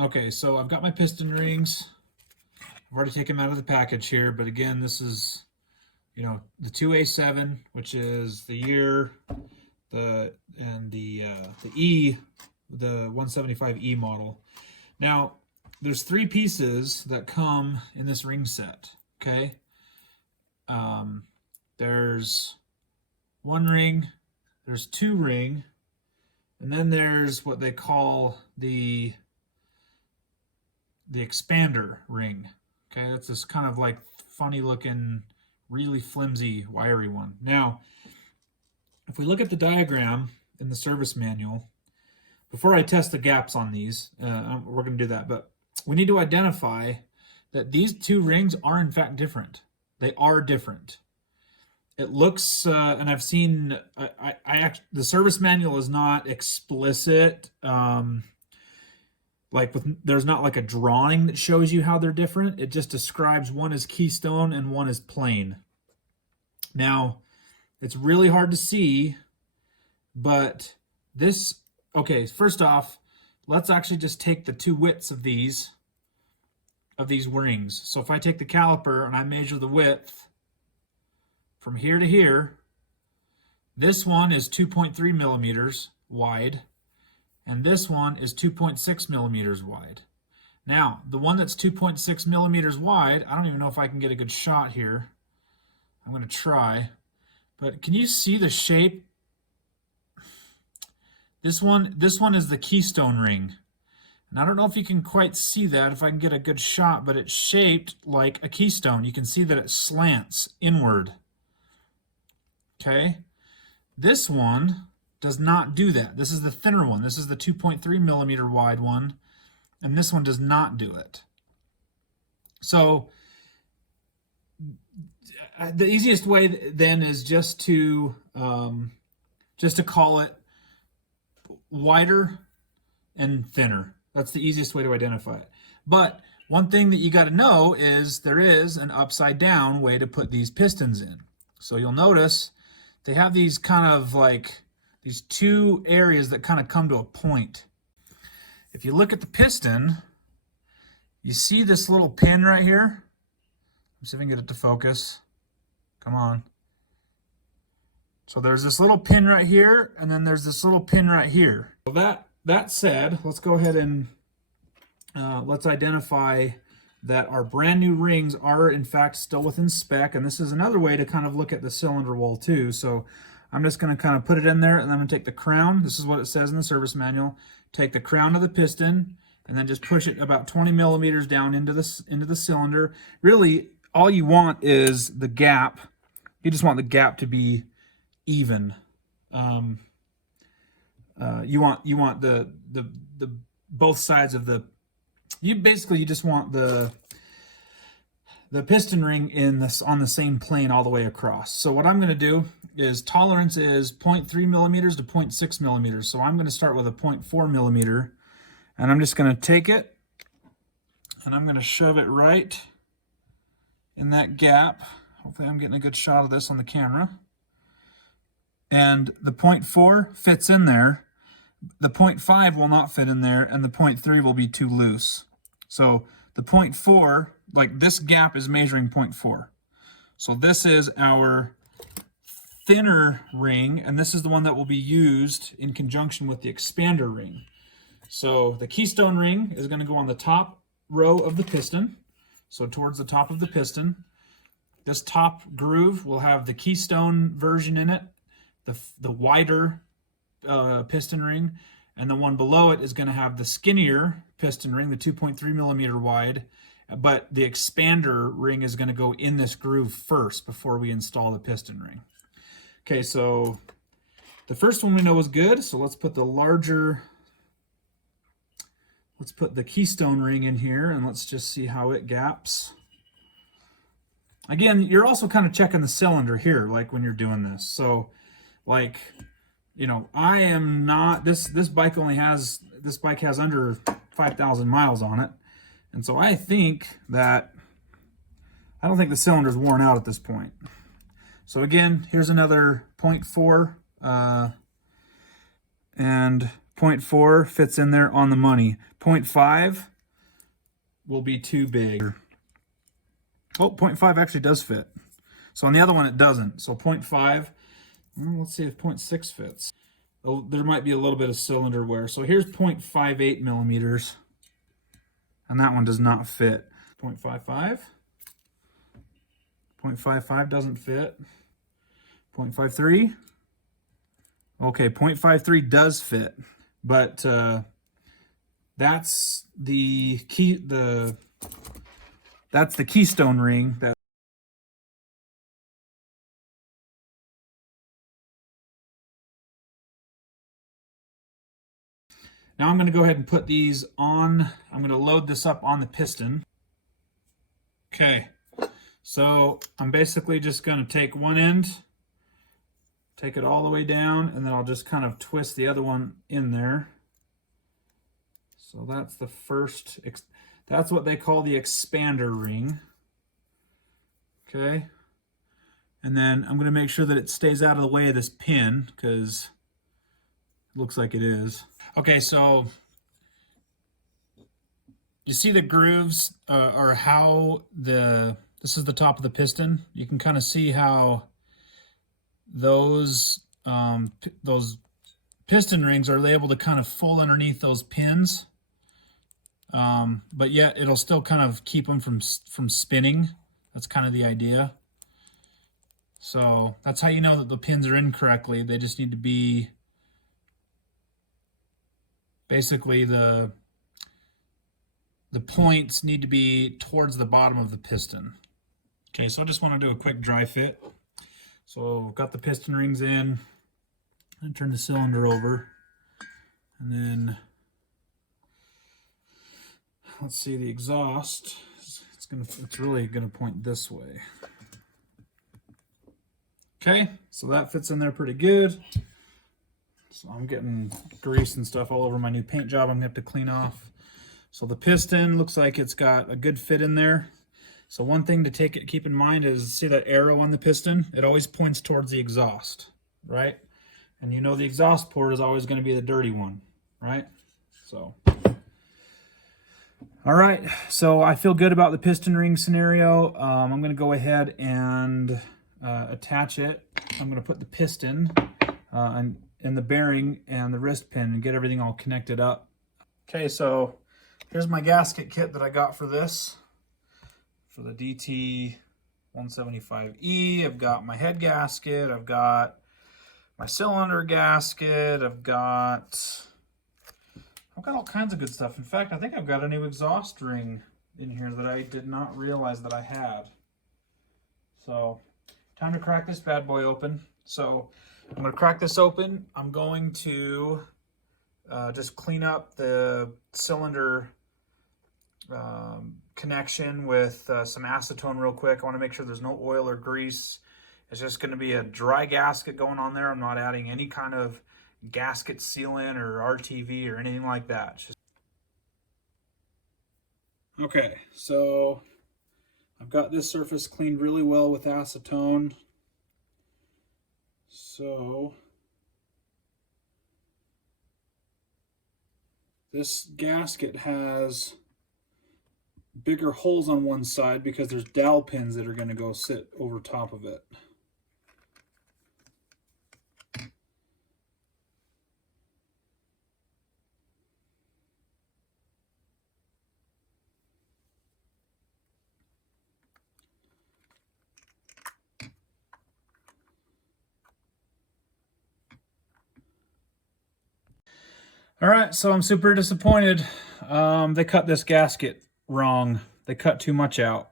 Okay, so I've got my piston rings. I've already taken them out of the package here, but again, this is, you know, the 2A7, which is the year, the E, the 175E model. Now, there's 3 pieces that come in this ring set, okay? There's 1 ring, there's 2 ring, and then there's what they call the expander ring. Okay, that's this kind of like funny looking, really flimsy, wiry one. Now, if we look at the diagram in the service manual, before I test the gaps on these, we're going to do that, but we need to identify that these 2 rings are in fact different. They are different. It looks, and I've seen, the service manual is not explicit. There's not like a drawing that shows you how they're different. It just describes one as keystone and one as plain. Now, it's really hard to see, but this, okay, first off, let's actually just take the 2 widths of these rings. So if I take the caliper and I measure the width from here to here, this one is 2.3 millimeters wide, and this one is 2.6 millimeters wide. Now, the one that's 2.6 millimeters wide, I don't even know if I can get a good shot here. I'm going to try. But can you see the shape? This one is the keystone ring. And I don't know if you can quite see that, if I can get a good shot, but it's shaped like a keystone. You can see that it slants inward. Okay? This one does not do that. This is the thinner one. This is the 2.3 millimeter wide one, and this one does not do it. So the easiest way then is just to call it wider and thinner. That's the easiest way to identify it. But one thing that you got to know is there is an upside down way to put these pistons in. So you'll notice they have these kind of like these 2 areas that kind of come to a point. If you look at the piston, you see this little pin right here. Let's see if I can get it to focus. Come on. So there's this little pin right here, and then there's this little pin right here. So that said, let's go ahead and let's identify that our brand new rings are in fact still within spec, and this is another way to kind of look at the cylinder wall too. So I'm just going to kind of put it in there, and then I'm going to take the crown. This is what it says in the service manual. Take the crown of the piston, and then just push it about 20 millimeters down into the cylinder. Really, all you want is the gap. You just want the gap to be even. You want the both sides of the. You just want the piston ring on the same plane all the way across. So what I'm going to do is tolerance is 0.3 millimeters to 0.6 millimeters. So I'm going to start with a 0.4 millimeter, and I'm just going to take it and I'm going to shove it right in that gap. Hopefully I'm getting a good shot of this on the camera. And the 0.4 fits in there. The 0.5 will not fit in there, and the 0.3 will be too loose. So the 0.4, like this gap is measuring 0.4. So this is our thinner ring, and this is the one that will be used in conjunction with the expander ring. So the keystone ring is going to go on the top row of the piston, so towards the top of the piston. This top groove will have the keystone version in it, the wider piston ring, and the one below it is going to have the skinnier piston ring, the 2.3 millimeter wide, but the expander ring is going to go in this groove first before we install the piston ring. Okay, so the first one we know is good, so let's put the keystone ring in here, and let's just see how it gaps. Again, you're also kind of checking the cylinder here, like when you're doing this. So, like, you know, I am not, this bike has under 5,000 miles on it. And so I don't think the cylinder's worn out at this point. So again, here's another 0.4 and 0.4 fits in there on the money. 0.5 will be too big. Oh, 0.5 actually does fit. So on the other one it doesn't. So 0.5, well, let's see if 0.6 fits. Oh, there might be a little bit of cylinder wear. So here's 0.58 millimeters. And that one does not fit. 0.55. 0.55 doesn't fit. 0.53. Okay, 0.53 does fit. But that's the that's the keystone ring that now I'm going to go ahead and put these on. I'm going to load this up on the piston. Okay, so I'm basically just going to take one end, take it all the way down, and then I'll just kind of twist the other one in there. So that's the first, that's what they call the expander ring. Okay, and then I'm going to make sure that it stays out of the way of this pin because it looks like it is. Okay, so you see the grooves or how this is the top of the piston. You can kind of see how those piston rings are able to kind of fold underneath those pins, but yet it'll still kind of keep them from spinning. That's kind of the idea. So that's how you know that the pins are in correctly. They just need to be basically the points need to be towards the bottom of the piston. Okay, so I just want to do a quick dry fit. So I've got the piston rings in, and turn the cylinder over, and then let's see the exhaust. It's really gonna point this way. Okay, so that fits in there pretty good. So I'm getting grease and stuff all over my new paint job I'm gonna have to clean off. So the piston looks like it's got a good fit in there. So one thing to keep in mind is, see that arrow on the piston? It always points towards the exhaust, right? And you know the exhaust port is always going to be the dirty one, right? So, all right. So I feel good about the piston ring scenario. I'm going to go ahead and attach it. I'm going to put the piston and the bearing and the wrist pin and get everything all connected up. Okay, so here's my gasket kit that I got for this. For the DT175E, I've got my head gasket, I've got my cylinder gasket, I've got all kinds of good stuff. In fact, I think I've got a new exhaust ring in here that I did not realize that I had. So, time to crack this bad boy open. So, I'm going to crack this open. I'm going to just clean up the cylinder connection with some acetone real quick. I want to make sure there's no oil or grease. It's just going to be a dry gasket going on there. I'm not adding any kind of gasket sealant or RTV or anything like that. Okay, so I've got this surface cleaned really well with acetone. So this gasket has bigger holes on one side because there's dowel pins that are going to go sit over top of it. All right, so I'm super disappointed. They cut this gasket wrong. They cut too much out.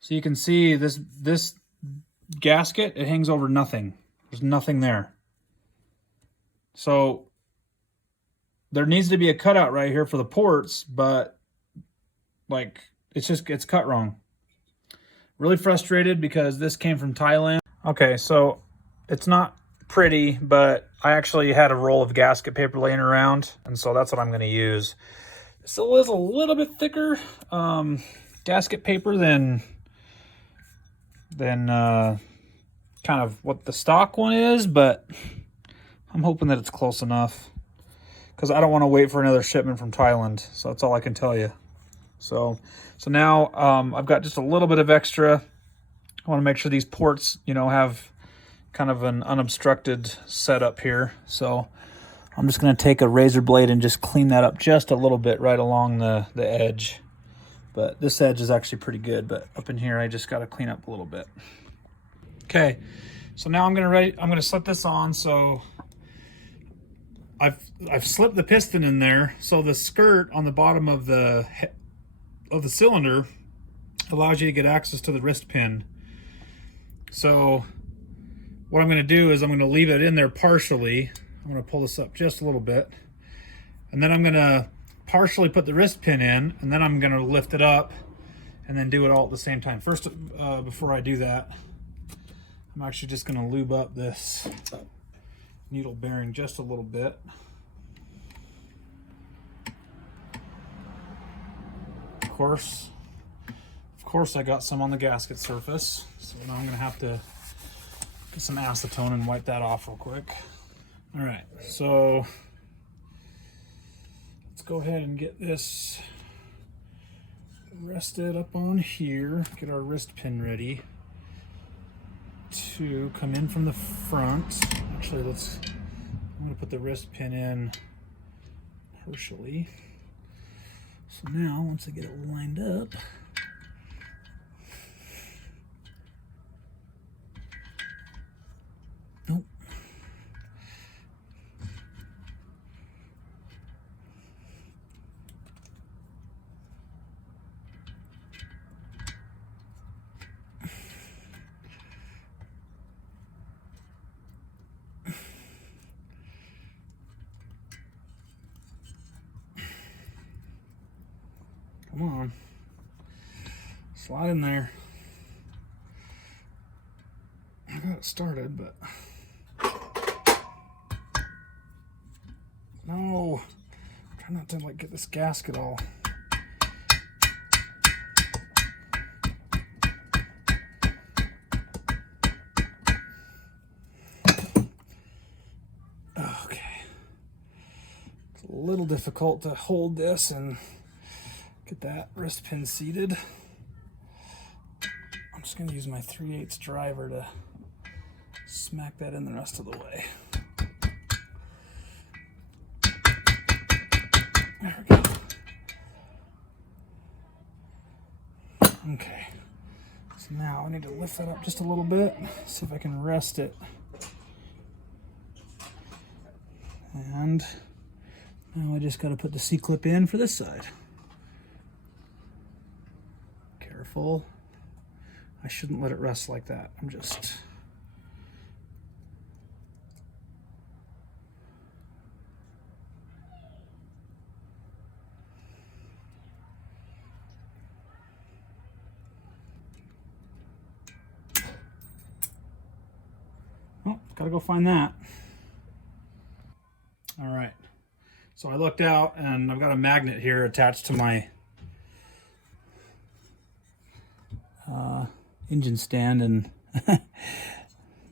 So you can see this gasket, it hangs over nothing. There's nothing there. So there needs to be a cutout right here for the ports, but like it's cut wrong. Really frustrated because this came from Thailand. Okay, so it's not pretty, but I actually had a roll of gasket paper laying around, and so that's what I'm going to use. This is a little bit thicker gasket paper than kind of what the stock one is, but I'm hoping that it's close enough. because I don't want to wait for another shipment from Thailand. So that's all I can tell you. So now I've got just a little bit of extra. I want to make sure these ports, you know, have kind of an unobstructed setup here. So I'm just going to take a razor blade and just clean that up just a little bit right along the edge. But this edge is actually pretty good, but up in here I just got to clean up a little bit. Okay, so now I'm going to slip this on. So I've slipped the piston in there, so the skirt on the bottom of the cylinder allows you to get access to the wrist pin. So what I'm going to do is I'm going to leave it in there partially. I'm going to pull this up just a little bit, and then I'm going to partially put the wrist pin in, and then I'm going to lift it up and then do it all at the same time. First, before I do that, I'm actually just going to lube up this needle bearing just a little bit. Of course I got some on the gasket surface, so now I'm going to have to get some acetone and wipe that off real quick. All right, so let's go ahead and get this rested up on here, get our wrist pin ready to come in from the front. Actually, I'm going to put the wrist pin in partially. So now, once I get it lined up, nope. Come on, slide in there. I got it started, but no, try not to like get this gasket all. Okay, it's a little difficult to hold this and get that wrist pin seated. I'm just going to use my 3/8 driver to smack that in the rest of the way. There we go. Okay, so now I need to lift that up just a little bit, see if I can rest it. And now I just got to put the C-clip in for this side. Careful. I shouldn't let it rest like that. I'm just... Oh, gotta go find that. All right. So I looked out and I've got a magnet here attached to my engine stand, and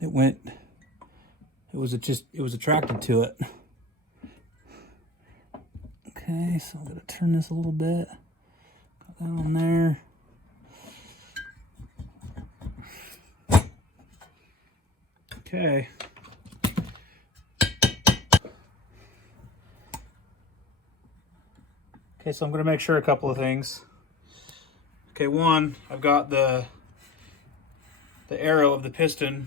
it was attracted to it. Okay, so I'm gonna turn this a little bit. Got that on there. Okay. Okay, so I'm gonna make sure a couple of things. Okay, one, I've got the arrow of the piston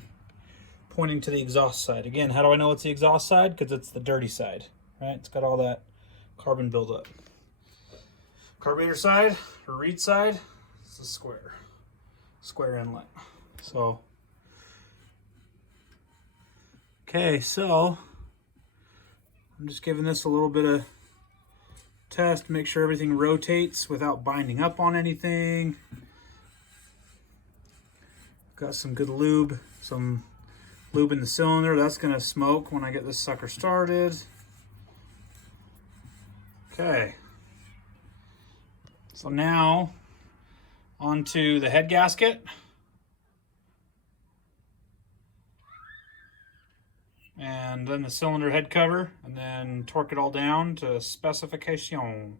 pointing to the exhaust side. Again, how do I know it's the exhaust side? Because it's the dirty side, right? It's got all that carbon buildup. Carburetor side, or reed side, it's a square inlet. So, okay, so I'm just giving this a little bit of test, make sure everything rotates without binding up on anything. Got some good lube, some lube in the cylinder. That's gonna smoke when I get this sucker started. Okay. So now onto the head gasket. and then the cylinder head cover, and then torque it all down to specification.